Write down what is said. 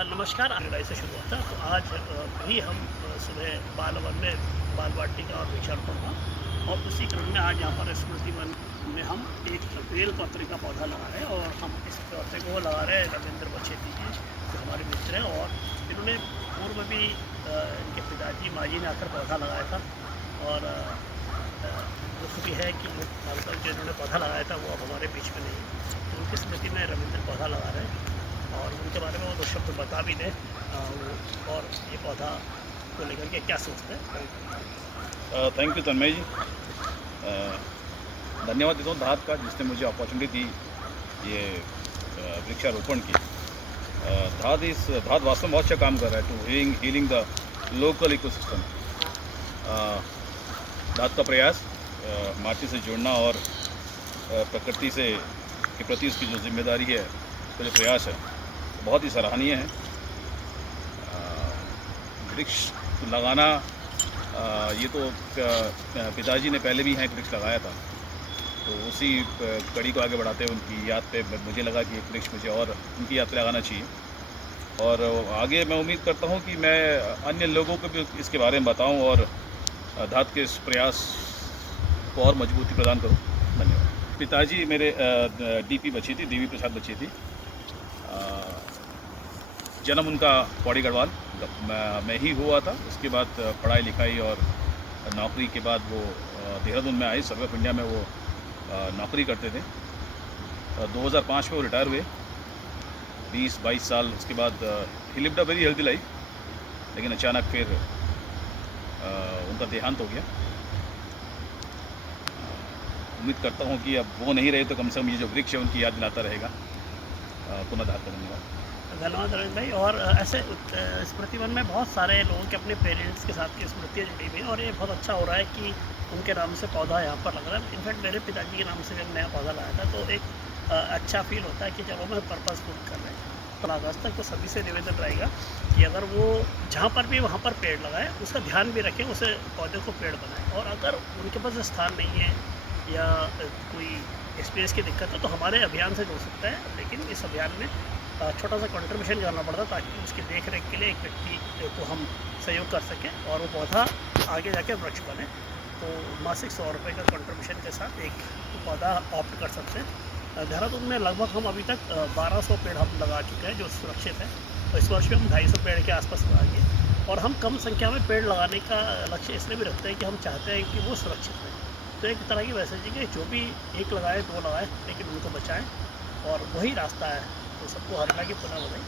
नमस्कार। जुलाई से शुरू हुआ था, तो आज भी हम सुबह बालवन में बाल वाटिका और वृक्षारोपण हुआ, और उसी क्रम में आज यहाँ पर स्मृति वन में हम एक बेल पत्र का पौधा लगा रहे हैं। और हम इस पौधे को लगा रहे हैं रविंद्र बछेती जी, जो हमारे मित्र हैं, और इन्होंने पूर्व भी इनके पिताजी माँ जी ने आकर पौधा लगाया था। और दुख भी है कि जो इन्होंने पौधा लगाया था वो अब हमारे बीच में नहीं, तो उनकी स्मृति में रविंद्र पौधा लगा रहे हैं। और उनके बारे में वो 2 शब्द बता भी दें, और ये पौधा को लेकर के क्या सोचते हैं। थैंक यू तन्मय जी। धन्यवाद देता हूँ धात का, जिसने मुझे अपॉर्चुनिटी दी ये वृक्षारोपण की। धात वास्तव में बहुत अच्छा काम कर रहा है to healing the local ecosystem. धात का प्रयास माटी से जुड़ना और प्रकृति से के प्रति उसकी जो जिम्मेदारी है, तो जो प्रयास है बहुत ही सराहनीय है। वृक्ष लगाना ये तो पिताजी ने पहले भी यहाँ एक वृक्ष लगाया था, तो उसी कड़ी को आगे बढ़ाते हुए उनकी याद पे मुझे लगा कि एक वृक्ष मुझे और उनकी याद पे लगाना चाहिए। और आगे मैं उम्मीद करता हूँ कि मैं अन्य लोगों को भी इसके बारे में बताऊँ और धात के इस प्रयास को और मजबूती प्रदान करूँ। धन्यवाद। पिताजी मेरे DP बछेती, देवी प्रसाद बछेती। जन्म उनका पौड़ी गढ़वाल में ही हुआ था। उसके बाद पढ़ाई लिखाई और नौकरी के बाद वो देहरादून में आए, सर्वे ऑफ इंडिया में वो नौकरी करते थे। 2005 में वो रिटायर हुए, 20-22 साल उसके बाद ही lived a very healthy life, लेकिन अचानक फिर उनका देहांत हो गया। उम्मीद करता हूँ कि अब वो नहीं रहे तो कम से कम ये जो वृक्ष है उनकी याद दिलाता रहेगा। पुनः धात का धन्यवाद। धन्यवाद रविंद्र भाई। और ऐसे स्मृति वन में बहुत सारे लोगों के अपने पेरेंट्स के साथ की स्मृतियाँ जुड़ी हुई हैं, और ये बहुत अच्छा हो रहा है कि उनके नाम से पौधा यहाँ पर लग रहा है। इनफैक्ट मेरे पिताजी के नाम से जब नया पौधा लगाया था, तो एक अच्छा फील होता है कि चलो मैं पर्पज़फुल कर रहे हैं। तो अगस्त तक तो सभी से निवेदन रहेगा कि अगर वो जहाँ पर भी वहाँ पर पेड़ लगाए, उसका ध्यान भी रखें, उसे पौधे को पेड़ बनाएं। और अगर उनके पास स्थान नहीं है या कोई स्पेस की दिक्कत है, तो हमारे अभियान से जुड़ सकता है। लेकिन इस अभियान में छोटा सा कंट्रीब्यूशन करना पड़ता, ताकि उसकी देख रेख के लिए एक व्यक्ति को हम सहयोग कर सकें और वो पौधा आगे जाके वृक्ष बने। तो मासिक 100 रुपये का कंट्रीब्यूशन के साथ एक पौधा ऑप्ट कर सकते हैं। देहरादून में लगभग हम अभी तक 1200 पेड़ हम लगा चुके हैं जो सुरक्षित है, और इस वर्ष में हम 250 पेड़ के आसपास लगाएंगे। और हम कम संख्या में पेड़ लगाने का लक्ष्य इसलिए भी रखते हैं कि हम चाहते हैं कि वो सुरक्षित रहें। तो एक तरह की मैसेजिंग है, जो भी 1 लगाए 2 लगाए, लेकिन उनको बचाएं, और वही रास्ता है। तो सबको हरियाणा की पुनः बधाई।